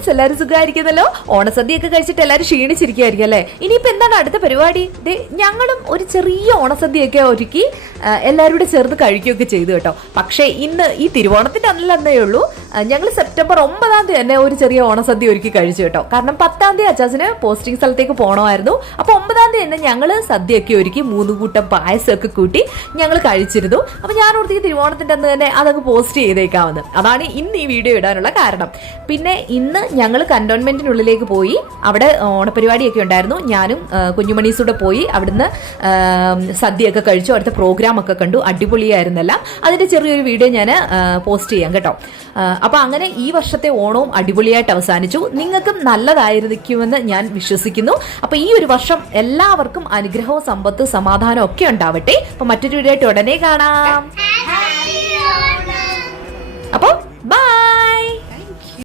Friends, എല്ലാവരും സുഖമായിരിക്കുന്നല്ലോ. ഓണസദ്യയൊക്കെ കഴിച്ചിട്ട് എല്ലാവരും ക്ഷീണിച്ചിരിക്കുമായിരിക്കും അല്ലേ? ഇനിയിപ്പോൾ എന്താണ് അടുത്ത പരിപാടി? ഞങ്ങളും ഒരു ചെറിയ ഓണസദ്യയൊക്കെ ഒരുക്കി എല്ലാവരും കൂടെ ചേർന്ന് കഴിക്കുകയൊക്കെ ചെയ്തു കേട്ടോ. പക്ഷേ ഇന്ന് ഈ തിരുവോണത്തിൻ്റെ അന്നേ ഉള്ളൂ. ഞങ്ങൾ സെപ്റ്റംബർ 9 തന്നെ ഒരു ചെറിയ ഓണസദ്യ ഒരുക്കി കഴിച്ചു കേട്ടോ. കാരണം 10 അച്ചാസിന് പോസ്റ്റിംഗ് സ്ഥലത്തേക്ക് പോകണമായിരുന്നു. അപ്പോൾ 9 തന്നെ ഞങ്ങൾ സദ്യയൊക്കെ ഒരുക്കി 3 കൂട്ടം പായസമൊക്കെ കൂട്ടി ഞങ്ങൾ കഴിച്ചിരുന്നു. അപ്പോൾ ഞാൻ ഓർത്തേക്ക് തിരുവോണത്തിൻ്റെ അന്ന് തന്നെ അതങ്ങ് പോസ്റ്റ് ചെയ്തേക്കാമെന്ന്. അതാണ് ഇന്ന് ഈ വീഡിയോ ഇടാനുള്ള കാരണം. പിന്നെ ഇന്ന് ഞങ്ങൾ കന്റോൺമെന്റിനുള്ളിലേക്ക് പോയി. അവിടെ ഓണപരിപാടിയൊക്കെ ഉണ്ടായിരുന്നു. ഞാനും കുഞ്ഞുമണീസൂടെ പോയി അവിടുന്ന് സദ്യയൊക്കെ കഴിച്ചു. അവിടുത്തെ പ്രോഗ്രാം ഒക്കെ കണ്ടു. അടിപൊളിയായിരുന്നല്ല. അതിന്റെ ചെറിയൊരു വീഡിയോ ഞാൻ പോസ്റ്റ് ചെയ്യാം കേട്ടോ. അപ്പൊ അങ്ങനെ ഈ വർഷത്തെ ഓണവും അടിപൊളിയായിട്ട് അവസാനിച്ചു. നിങ്ങൾക്കും നല്ലതായിരിക്കുമെന്ന് ഞാൻ വിശ്വസിക്കുന്നു. അപ്പൊ ഈ ഒരു വർഷം എല്ലാവർക്കും അനുഗ്രഹവും സമ്പത്തും സമാധാനവും ഒക്കെ ഉണ്ടാവട്ടെ. അപ്പൊ മറ്റൊരു വീഡിയോ ആയിട്ട് ഉടനെ കാണാം. അപ്പൊ ബൈ.